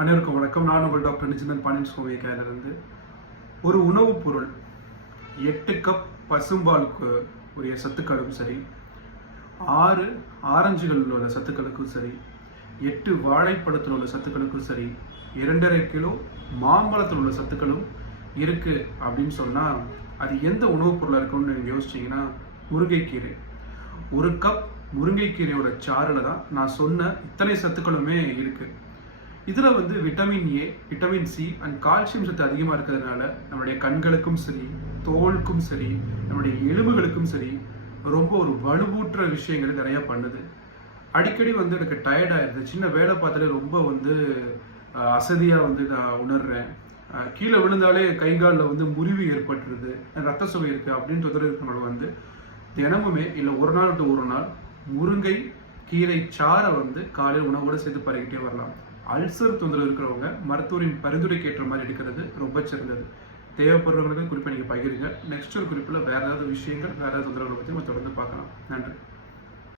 அனைவருக்கும் வணக்கம். நான் உங்கள் டாக்டர் நிஜந்தன் பாண்டியன். ஒரு உணவுப் பொருள் 8 கப் பசும்பாலுக்கு உரிய சத்துக்களும் சரி, 6 ஆரஞ்சுகளில் உள்ள சத்துக்களுக்கும் சரி, 8 வாழைப்பழத்தில் உள்ள சத்துக்களுக்கும் சரி, 2.5 கிலோ மாம்பழத்தில் உள்ள சத்துக்களும் இருக்கு அப்படின்னு சொன்னால் அது எந்த உணவுப் பொருளாக இருக்குன்னு நீங்கள் யோசிச்சிங்கன்னா முருங்கைக்கீரை. 1 கப் முருங்கைக்கீரையோட சாறில் தான் நான் சொன்ன இத்தனை சத்துக்களுமே இருக்குது. இதில் vitamin A, vitamin C and calcium சத்து அதிகமாக இருக்கிறதுனால நம்மளுடைய கண்களுக்கும் சரி, தோலுக்கும் சரி, நம்மளுடைய எலும்புகளுக்கும் சரி ரொம்ப ஒரு வலுவூற்ற விஷயங்கள் நிறையா பண்ணுது. அடிக்கடி எனக்கு டயர்ட் ஆயிடுது. சின்ன வேலை பார்த்தாலே ரொம்ப அசதியாக நான் உணர்றேன். கீழே விழுந்தாலே கை காலில் முறிவு ஏற்பட்டுருது, ரத்த சுவை இருக்குது அப்படின்னு இருக்கிறவங்க தினமுமே இல்லை ஒரு நாள் விட்டு ஒரு நாள் முருங்கை கீரை சாறை காலையில் உணவோடு சேர்த்து பருகிட்டே வரலாம். அல்சர் தொந்தரவு இருக்கிறவங்க மருத்துவரின் பரிந்துரைக்கு ஏற்ற மாதிரி எடுக்கிறது ரொம்ப சிறந்தது. தேவைப்படுறவங்களுக்கு குறிப்பாக நீங்கள் பகிருங்க. நெக்ஸ்ட் ஒரு குறிப்பில் வேறு ஏதாவது விஷயங்கள், வேறு ஏதாவது தொந்தரவுகளை பற்றி நம்ம தொடர்ந்து பார்க்கலாம். நன்றி.